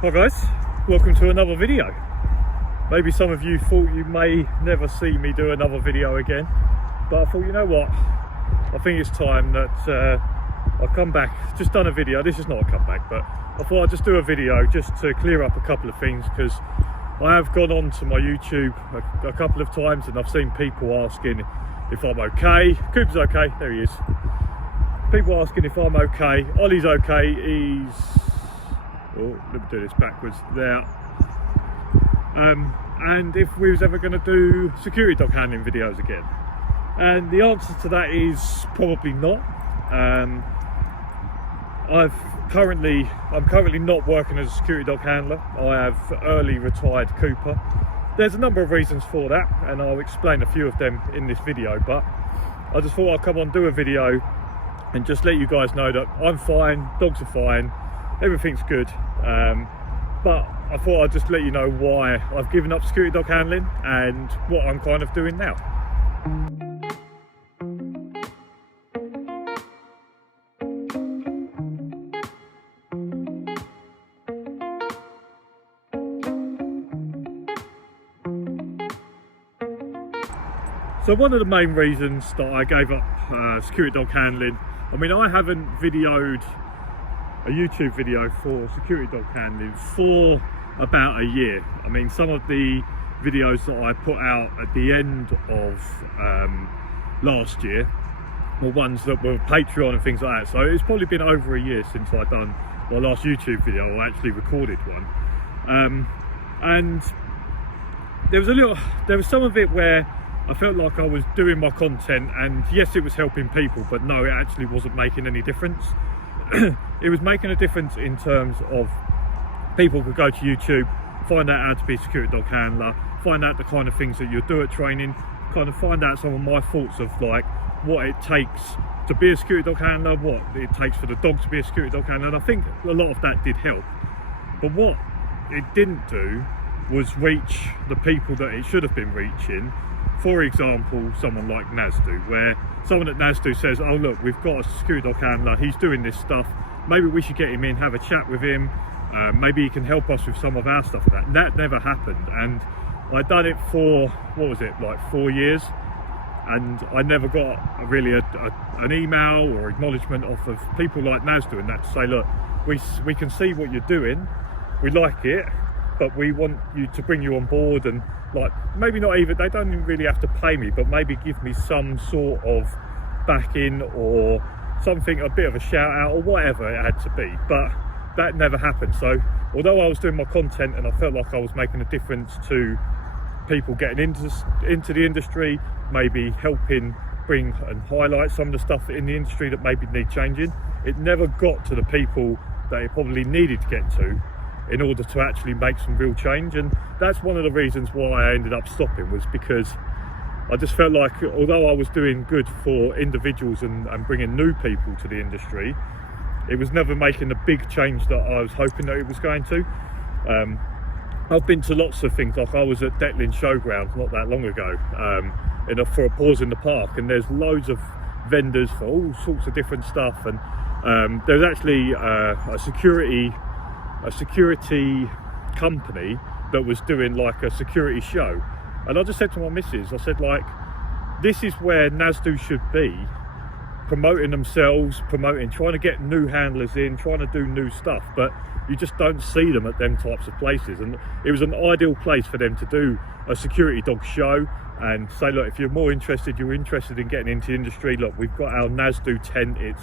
Hi guys, welcome to another video. Maybe some of you thought you may never see me do another video again, but I thought, you know what, I think it's time that I'll come back. Just done a video. This is not a comeback, but I thought I'd just do a video just to clear up a couple of things, because I have gone on to my YouTube a couple of times and I've seen people asking if I'm okay. Coop's okay, there he is. People asking if I'm okay. Ollie's okay, oh, let me do this backwards there. And if we was ever going to do security dog handling videos again, and the answer to that is probably not. I'm currently not working as a security dog handler. I have early retired Cooper. There's a number of reasons for that, and I'll explain a few of them in this video, but I just thought I'd come on, do a video and just let you guys know that I'm fine, dogs are fine, everything's good. But I thought I'd just let you know why I've given up security dog handling and what I'm kind of doing now. So one of the main reasons that I gave up security dog handling, I mean, I haven't videoed a YouTube video for security dog handling for about a year. I mean, some of the videos that I put out at the end of last year were ones that were Patreon and things like that. So it's probably been over a year since I've done my last YouTube video, or actually recorded one. And there was some of it where I felt like I was doing my content, and yes, it was helping people, but no, it actually wasn't making any difference. It was making a difference in terms of people could go to YouTube, find out how to be a security dog handler, find out the kind of things that you do at training, kind of find out some of my thoughts of like what it takes to be a security dog handler, what it takes for the dog to be a security dog handler, and I think a lot of that did help. But what it didn't do was reach the people that it should have been reaching. For example, someone like Nasdu, where someone at Nasdu says, oh look, we've got a security dog handler, he's doing this stuff, maybe we should get him in, have a chat with him, maybe he can help us with some of our stuff. That never happened, and I'd done it for, what was it, like 4 years, and I never got really an email or acknowledgement off of people like Nasdu and that to say, look, we can see what you're doing, we like it, but we want you to bring you on board, and like, maybe not even, they don't even really have to pay me, but maybe give me some sort of backing or something, a bit of a shout out or whatever it had to be. But that never happened. So although I was doing my content and I felt like I was making a difference to people getting into the industry, maybe helping bring and highlight some of the stuff in the industry that maybe need changing, it never got to the people that it probably needed to get to in order to actually make some real change. And that's one of the reasons why I ended up stopping, was because I just felt like, although I was doing good for individuals and bringing new people to the industry, it was never making the big change that I was hoping that it was going to. I've been to lots of things, like I was at Detlin Showgrounds not that long ago for a pause in the park, and there's loads of vendors for all sorts of different stuff, and there's actually a security company that was doing like a security show, and I just said to my missus, I said, like, this is where Nasdu should be, promoting themselves, trying to get new handlers in, trying to do new stuff, but you just don't see them at them types of places. And it was an ideal place for them to do a security dog show and say, look, if you're you're interested in getting into the industry, look, we've got our Nasdu tent, it's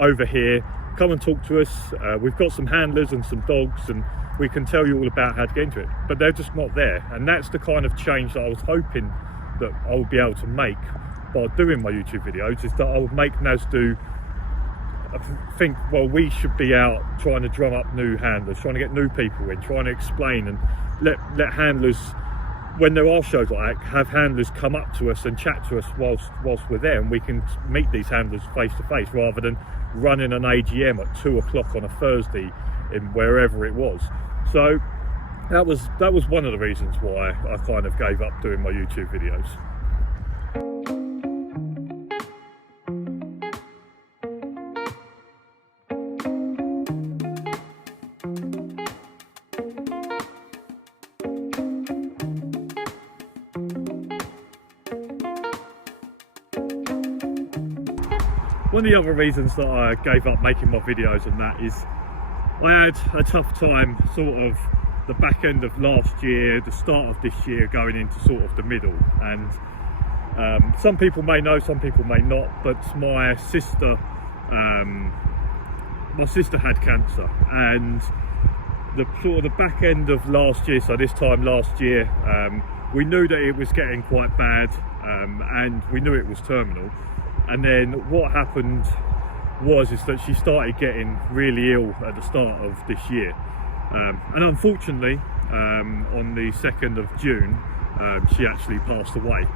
over here, come and talk to us, we've got some handlers and some dogs, and we can tell you all about how to get into it. But they're just not there, and that's the kind of change that I was hoping that I would be able to make by doing my YouTube videos, is that I would make Nasdu think, well, we should be out trying to drum up new handlers, trying to get new people in, trying to explain and let handlers, when there are shows like that, have handlers come up to us and chat to us whilst we're there, and we can meet these handlers face to face, rather than running an AGM at 2 o'clock on a Thursday in wherever it was. So that was one of the reasons why I kind of gave up doing my YouTube videos. one of the other reasons that I gave up making my videos and that is I had a tough time sort of the back end of last year, the start of this year, going into sort of the middle. And some people may know, some people may not, but my sister had cancer, and the sort of the back end of last year, so this time last year, we knew that it was getting quite bad, and we knew it was terminal. And then what happened is that she started getting really ill at the start of this year, and unfortunately on the 2nd of June she actually passed away.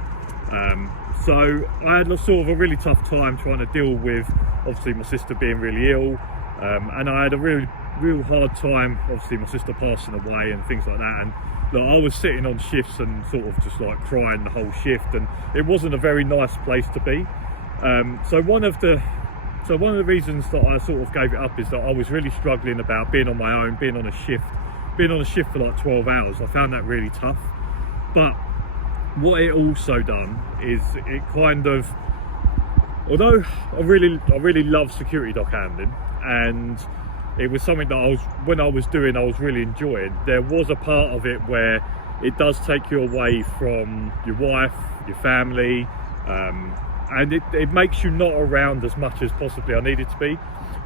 So I had sort of a really tough time trying to deal with obviously my sister being really ill, and I had a real hard time obviously my sister passing away and things like that. And look, I was sitting on shifts and sort of just like crying the whole shift, and it wasn't a very nice place to be. So one of the reasons that I sort of gave it up is that I was really struggling about being on my own, being on a shift for like 12 hours. I found that really tough. But what it also done is it kind of, although I really love security dog handling, and it was something that when I was doing, I was really enjoying, there was a part of it where it does take you away from your wife, your family, and it makes you not around as much as possibly I needed to be.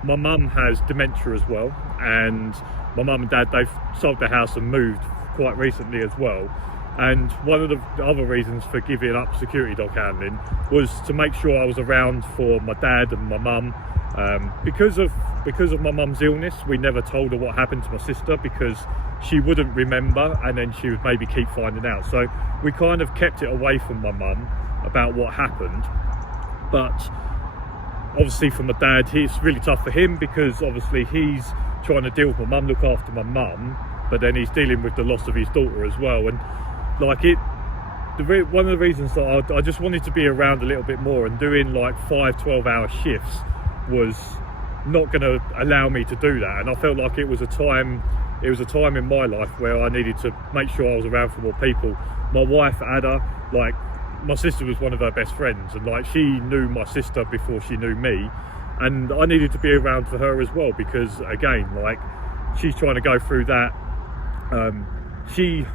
My mum has dementia as well, and my mum and dad, they've sold their house and moved quite recently as well. And one of the other reasons for giving up security dog handling was to make sure I was around for my dad and my mum. Because of my mum's illness, we never told her what happened to my sister, because she wouldn't remember, and then she would maybe keep finding out. So we kind of kept it away from my mum about what happened. But obviously for my dad, it's really tough for him, because obviously he's trying to deal with my mum, look after my mum, but then he's dealing with the loss of his daughter as well. And like one of the reasons that I just wanted to be around a little bit more, and doing like 5 12-hour shifts was not going to allow me to do that. And I felt like it was a time in my life where I needed to make sure I was around for more people. My wife, Ada, like, my sister was one of her best friends, and like, she knew my sister before she knew me, and I needed to be around for her as well, because again, like, she's trying to go through that. She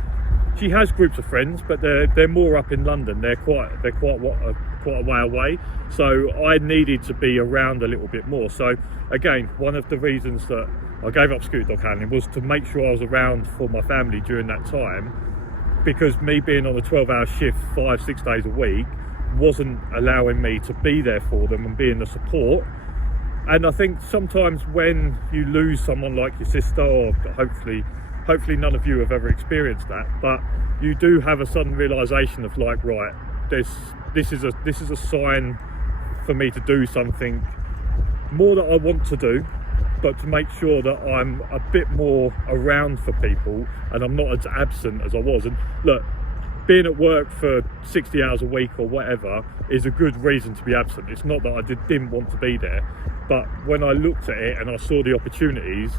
has groups of friends, but they're more up in London. They're quite a way away, so I needed to be around a little bit more. So again, one of the reasons that I gave up security dog handling was to make sure I was around for my family during that time, because me being on a 12-hour shift 5-6 days a week wasn't allowing me to be there for them and be in the support. And I think sometimes when you lose someone like your sister, or hopefully none of you have ever experienced that, but you do have a sudden realization of like, right, this is a sign for me to do something more that I want to do, but to make sure that I'm a bit more around for people and I'm not as absent as I was. And look, being at work for 60 hours a week or whatever is a good reason to be absent. It's not that I didn't want to be there, but when I looked at it and I saw the opportunities,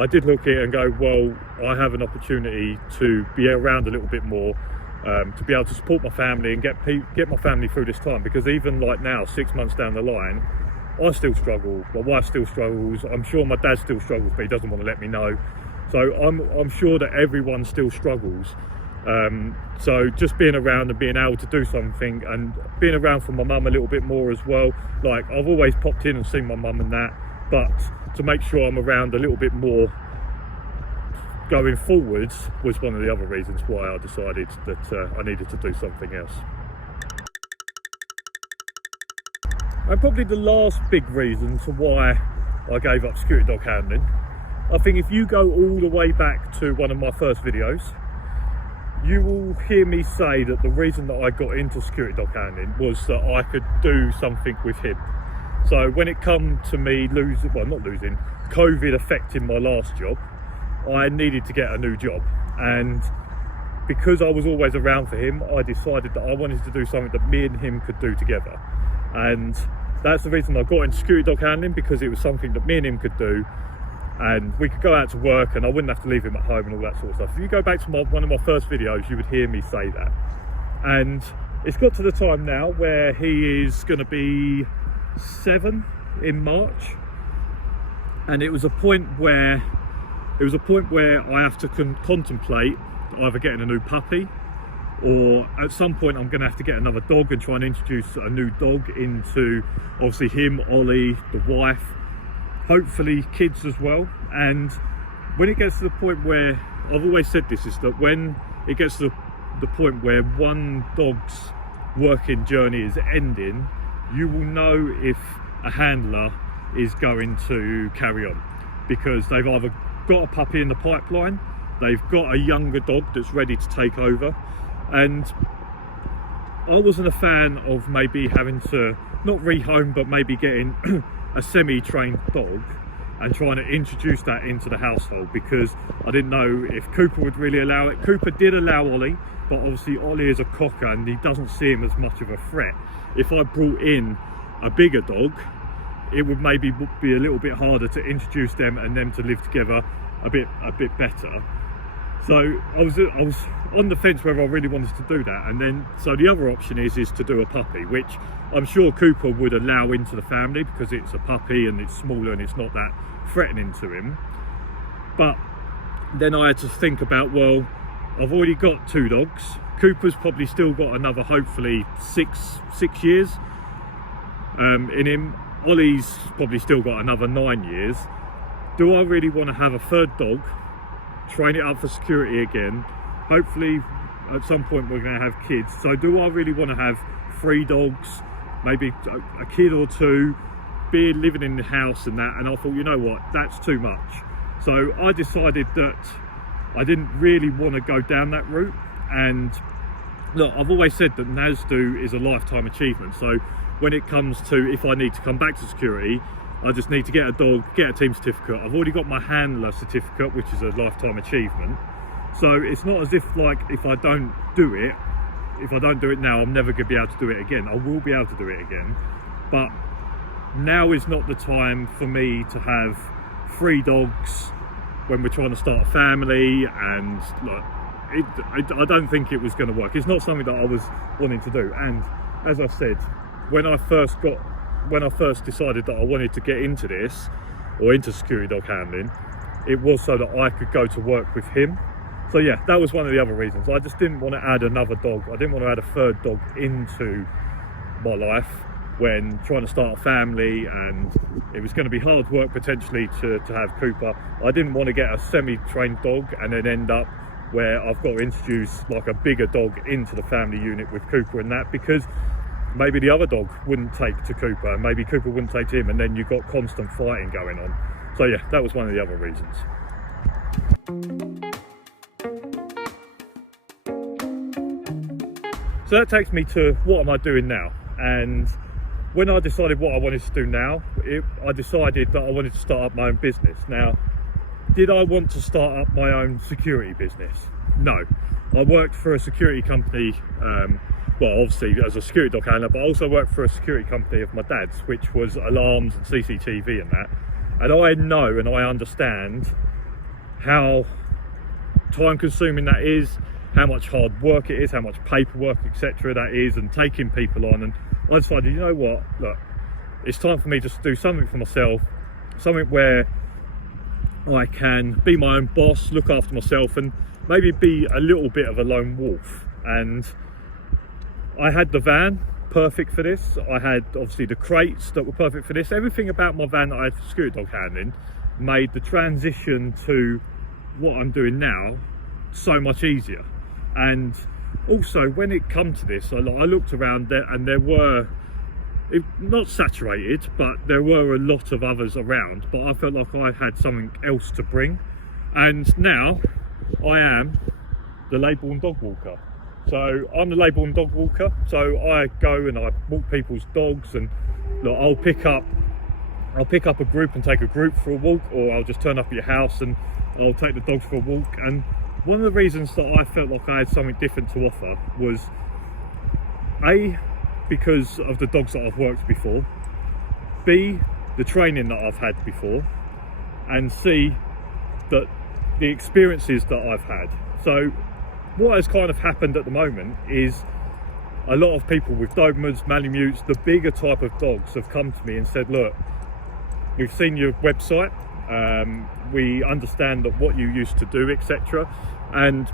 I did look at it and go, well, I have an opportunity to be around a little bit more, to be able to support my family and get my family through this time. Because even like now, 6 months down the line, I still struggle, my wife still struggles, I'm sure my dad still struggles, but he doesn't want to let me know. So I'm sure that everyone still struggles. So just being around and being able to do something, and being around for my mum a little bit more as well. Like, I've always popped in and seen my mum and that, but to make sure I'm around a little bit more going forwards was one of the other reasons why I decided that I needed to do something else. And probably the last big reason to why I gave up security dog handling, I think if you go all the way back to one of my first videos, you will hear me say that the reason that I got into security dog handling was that I could do something with him. So when it come to me COVID affecting my last job, I needed to get a new job. And because I was always around for him, I decided that I wanted to do something that me and him could do together. And that's the reason I got into security dog handling, because it was something that me and him could do, and we could go out to work and I wouldn't have to leave him at home and all that sort of stuff. If you go back to one of my first videos, you would hear me say that. And it's got to the time now where he is going to be 7 in March, and it was a point where I have to contemplate either getting a new puppy, or at some point I'm going to have to get another dog and try and introduce a new dog into, obviously, him, Ollie, the wife, hopefully kids as well. And when it gets to the point where, I've always said this, is that when it gets to the point where one dog's working journey is ending, you will know if a handler is going to carry on, because they've either got a puppy in the pipeline, they've got a younger dog that's ready to take over. And I wasn't a fan of maybe having to, not rehome, but maybe getting a semi-trained dog and trying to introduce that into the household, because I didn't know if Cooper would really allow it. Cooper did allow Ollie, but obviously Ollie is a cocker and he doesn't see him as much of a threat. If I brought in a bigger dog, it would maybe be a little bit harder to introduce them and them to live together a bit better. So I was on the fence whether I really wanted to do that. And then, so the other option is to do a puppy, which I'm sure Cooper would allow into the family, because it's a puppy and it's smaller and it's not that threatening to him. But then I had to think about, well, I've already got 2 dogs. Cooper's probably still got another, hopefully, six years in him. Ollie's probably still got another 9 years. Do I really want to have a third dog, train it up for security again? Hopefully at some point we're going to have kids. So do I really want to have 3 dogs, maybe a kid or 2, be living in the house and that? And I thought, you know what, that's too much. So I decided that I didn't really want to go down that route. And look, I've always said that NASDO is a lifetime achievement. So when it comes to, if I need to come back to security, I just need to get a dog, get a team certificate. I've already got my handler certificate, which is a lifetime achievement. So it's not as if, like, if I don't do it now, I'm never going to be able to do it again. I will be able to do it again. But now is not the time for me to have 3 dogs when we're trying to start a family. And look, I don't think it was going to work. It's not something that I was wanting to do. And as I said, when I first decided that I wanted to get into this, or into security dog handling, it was so that I could go to work with him. So yeah, that was one of the other reasons. I just didn't want to add another dog. I didn't want to add a third dog into my life when trying to start a family, and it was going to be hard work potentially to have Cooper. I didn't want to get a semi-trained dog and then end up where I've got to introduce like a bigger dog into the family unit with Cooper and that, because maybe the other dog wouldn't take to Cooper, and maybe Cooper wouldn't take to him, and then you've got constant fighting going on. So yeah, that was one of the other reasons. So that takes me to, what am I doing now? And when I decided what I wanted to do now, I decided that I wanted to start up my own business. Now, did I want to start up my own security business? No. I worked for a security company, well, obviously as a security dog handler, but I also worked for a security company of my dad's, which was alarms and CCTV and that. And I know and I understand how time consuming that is, how much hard work it is, how much paperwork, etc. that is, and taking people on. And I decided, you know what, look, it's time for me just to do something for myself, something where I can be my own boss, look after myself, and maybe be a little bit of a lone wolf. And I had the van, perfect for this. I had obviously the crates that were perfect for this. Everything about my van that I had for security dog handling made the transition to what I'm doing now so much easier. And also when it come to this, I looked around there, and there were, not saturated, but there were a lot of others around, but I felt like I had something else to bring. And now I am the Leybourne dog walker. So I'm the Leybourne dog walker. So I go and I walk people's dogs, and look, I'll pick up a group and take a group for a walk, or I'll just turn up at your house and I'll take the dogs for a walk. And one of the reasons that I felt like I had something different to offer was A, because of the dogs that I've worked before, B, the training that I've had before, and C, that the experiences that I've had. So what has kind of happened at the moment is a lot of people with Dobermans, Malamutes, the bigger type of dogs have come to me and said, look, we've seen your website, we understand that what you used to do, etc. And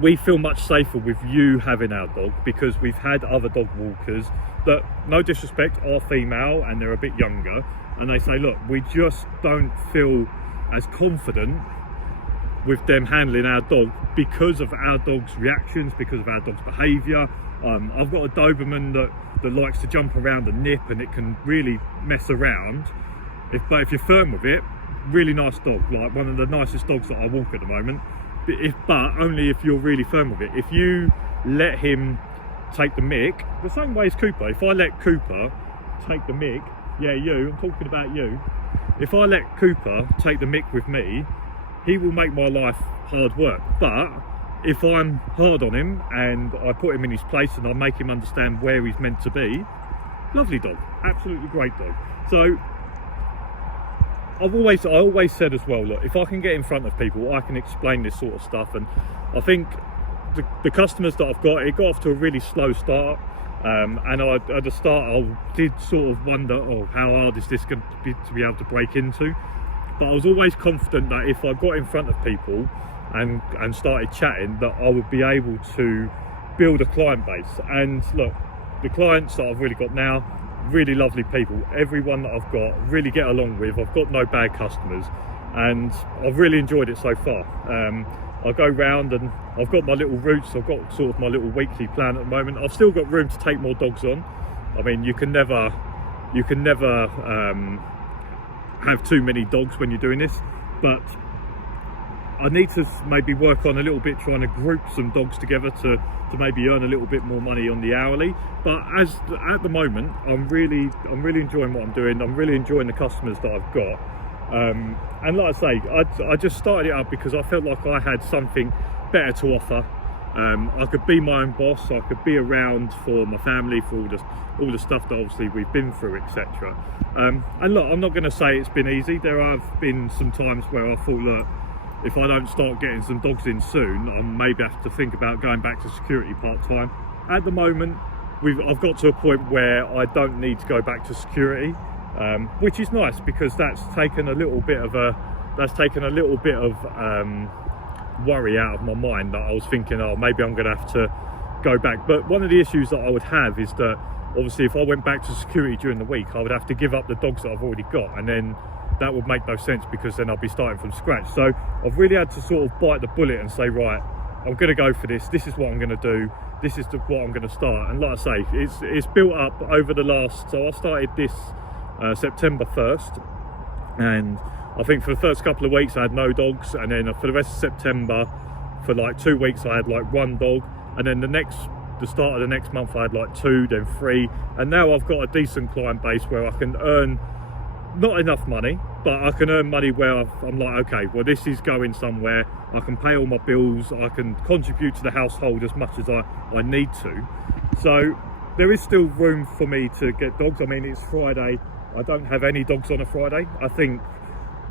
we feel much safer with you having our dog, because we've had other dog walkers that, no disrespect, are female and they're a bit younger, and they say, look, we just don't feel as confident with them handling our dog because of our dog's reactions, because of our dog's behaviour. I've got a Doberman that likes to jump around and nip, and it can really mess around. But if you're firm with it, really nice dog, like one of the nicest dogs that I walk at the moment. But only if you're really firm with it. If you let him take the mick, the same way as Cooper, if I let Cooper take the mick, yeah, I'm talking about you. If I let Cooper take the mick with me, he will make my life hard work. But if I'm hard on him and I put him in his place and I make him understand where he's meant to be, lovely dog, absolutely great dog. So I always said as well, look, if I can get in front of people, I can explain this sort of stuff. And I think the customers that I've got, it got off to a really slow start. And at the start, I did sort of wonder, oh, how hard is this going to be able to break into? But I was always confident that if I got in front of people and started chatting, that I would be able to build a client base. And look, the clients that I've really got now, really lovely people. Everyone that I've got, really get along with. I've got no bad customers, and I've really enjoyed it so far. I go round and I've got my little routes. I've got sort of my little weekly plan at the moment. I've still got room to take more dogs on. I mean, you can never have too many dogs when you're doing this, but I need to maybe work on a little bit trying to group some dogs together to maybe earn a little bit more money on the hourly. But at the moment, I'm really enjoying what I'm doing. I'm really enjoying the customers that I've got. And like I say, I just started it up because I felt like I had something better to offer. I could be my own boss. I could be around for my family, for all the stuff that obviously we've been through, etc. And look, I'm not going to say it's been easy. There have been some times where I thought, look, if I don't start getting some dogs in soon, I maybe have to think about going back to security part-time. At the moment, I've got to a point where I don't need to go back to security, which is nice, because that's taken a little bit of worry out of my mind, that I was thinking, oh, maybe I'm going to have to go back. But one of the issues that I would have is that obviously if I went back to security during the week, I would have to give up the dogs that I've already got, and then that would make no sense, because then I'll be starting from scratch. So I've really had to sort of bite the bullet and say, right, I'm going to go for this. This is what I'm going to do. This is what I'm going to start. And like I say, it's built up over the last, so I started this September 1st, and I think for the first couple of weeks I had no dogs, and then for the rest of September, for like 2 weeks I had like one dog, and then the start of the next month I had like 2, then 3, and now I've got a decent client base where I can earn not enough money, but I can earn money where I'm like, okay, well, this is going somewhere. I can pay all my bills. I can contribute to the household as much as I need to. So there is still room for me to get dogs. I mean, it's Friday. I don't have any dogs on a Friday. I think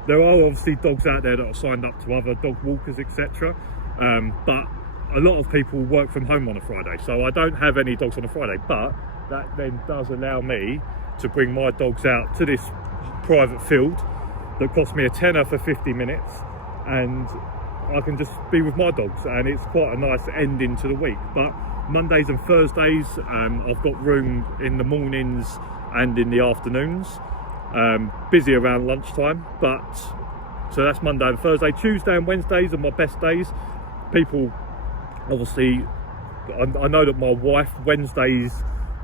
there are obviously dogs out there that are signed up to other dog walkers, etc. But a lot of people work from home on a Friday, so I don't have any dogs on a Friday. But that then does allow me to bring my dogs out to this private field that cost me a tenner for 50 minutes, and I can just be with my dogs, and it's quite a nice ending to the week. But Mondays and Thursdays, I've got room in the mornings and in the afternoons, busy around lunchtime. But so that's Monday and Thursday. Tuesday and Wednesdays are my best days. People obviously, I know that my wife, Wednesdays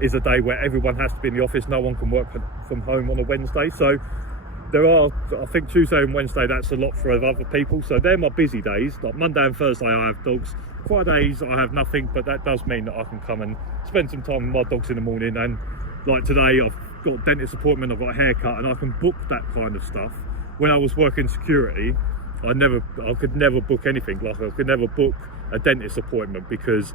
is a day where everyone has to be in the office. No one can work from home on a Wednesday. So there are, I think Tuesday and Wednesday, that's a lot for other people. So they're my busy days. Like Monday and Thursday I have dogs. Fridays I have nothing, but that does mean that I can come and spend some time with my dogs in the morning. And like today, I've got a dentist appointment, I've got a haircut, and I can book that kind of stuff. When I was working security, I could never book anything. Like I could never book a dentist appointment, because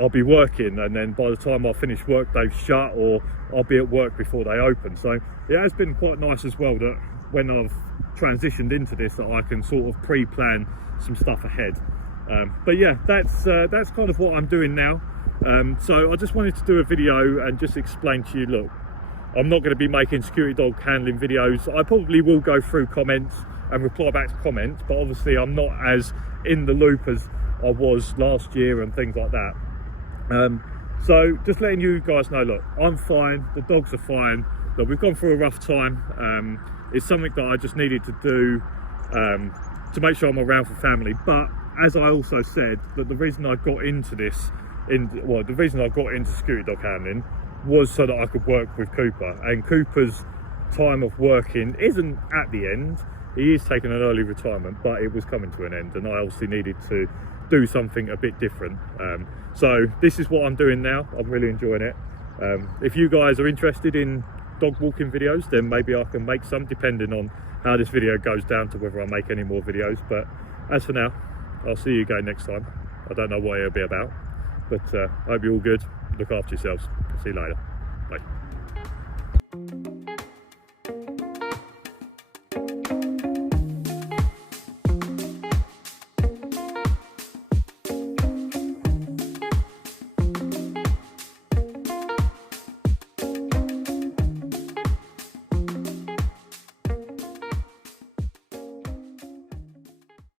I'll be working, and then by the time I finish work they've shut, or I'll be at work before they open. So it has been quite nice as well that when I've transitioned into this, that I can sort of pre-plan some stuff ahead. But yeah, that's kind of what I'm doing now. So I just wanted to do a video and just explain to you, look, I'm not going to be making security dog handling videos. I probably will go through comments and reply back to comments, but obviously I'm not as in the loop as I was last year and things like that. So just letting you guys know, look, I'm fine, the dogs are fine. Look, we've gone through a rough time. It's something that I just needed to do to make sure I'm around for family. But as I also said, that the reason I got into this, the reason I got into security dog handling was so that I could work with Cooper. And Cooper's time of working isn't at the end. He is taking an early retirement, but it was coming to an end, and I obviously needed to do something a bit different. So this is what I'm doing now. I'm really enjoying it. If you guys are interested in dog walking videos, then maybe I can make some, depending on how this video goes down, to whether I make any more videos. But as for now, I'll see you again next time. I don't know what it'll be about, but I hope you're all good. Look after yourselves. See you later. Bye.